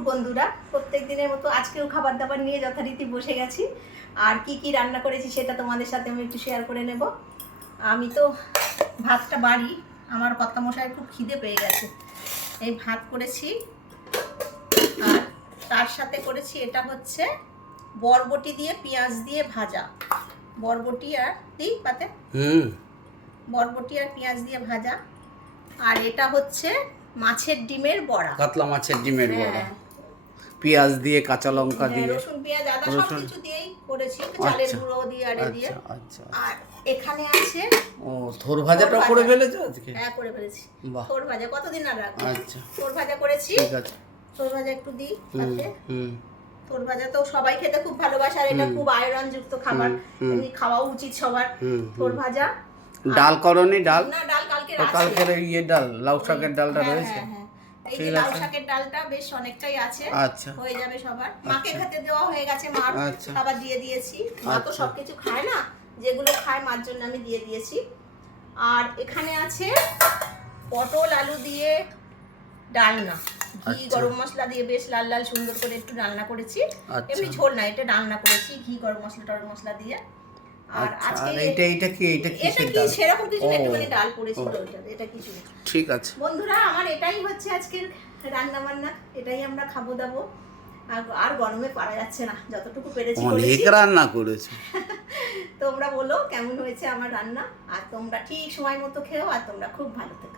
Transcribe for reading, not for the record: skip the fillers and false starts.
দুপুর বন্ধুরা, প্রত্যেক দিনের মতো আজকেও খাবার দাবার নিয়ে যথারীতি বসে গেছি। আর কি কি রান্না করেছি সেটা তোমাদের সাথে আমি একটু শেয়ার করে নেব। আমি তো ভাতটা বাড়ি, আমার কর্তামশাইয়ের খুব খিদে পেয়ে গেছে, এই ভাত করেছি। আর তার সাথে করেছি এটা হচ্ছে বরবটি দিয়ে পেঁয়াজ দিয়ে ভাজা, বরবটি আর দিই পাতে বরবটি আর পেঁয়াজ দিয়ে ভাজা। আর এটা হচ্ছে মাছের ডিমের বড়া, কাতলা মাছের ডিমের বড়া, পেঁয়াজ দিয়ে কাঁচা লঙ্কা দিয়ে রসুন পেঁয়াজ আদা সবকিছু দিয়েই করেছি, চালের গুঁড়ো দিয়ে আরে দিয়ে। আচ্ছা। আর এখানে আছে ও থোর ভাজাটা করে ফেলেছো আজকে? হ্যাঁ করে ফেলেছি। বাহ, থোর ভাজা কতদিন আর রাখবো। আচ্ছা থোর ভাজা করেছি, ঠিক আছে। থোর ভাজা একটু দিই সাথে। হুম থোর ভাজা তো সবাই খেতে খুব ভালোবাসে, আর এটা খুব আয়রন যুক্ত খাবার, এমনি খাওয়া উচিত সবার। থোর ভাজা। ডাল করনি? ডাল না, ডাল কালকে তো কালকের ইয়ে ডাল, লাউ শাকের ডালটা রয়েছে। এই যে লাউ শাকের ডালটা বেশ অনেকটাই আছে, আচ্ছা হয়ে যাবে সবার। মাকে খেতে দেওয়া হয়ে গেছে, মার আচ্ছা খাবার দিয়ে দিয়েছি। মা তো সবকিছু খায় না, যেগুলো খায় মার জন্য আমি দিয়ে দিয়েছি। আর এখানে আছে পটল আলু দিয়ে ডালনা, ঘি গরম মশলা দিয়ে বেশ লাল লাল সুন্দর করে একটু রান্না করেছি। এমনি ঝোল না, এটা রান্না করেছি ঘি গরম মশলা দিয়ে। আর আজকে এটা কি সেরকম কিছু না, একটুখানি ডাল পড়েছিল ওইটা, এটা কিছু না। ঠিক আছে বন্ধুরা, আমার এটাই হচ্ছে আজকের রান্না বান্না, এটাই আমরা খাবো দাবো। আর গরমে পারা যাচ্ছে না, যতটুকু পেরেছি অনেক রান্না করেছি। তোমরা বলো কেমন হয়েছে আমার রান্না, আর তোমরা ঠিক সময় মতো খেও, আর তোমরা খুব ভালো থেকো।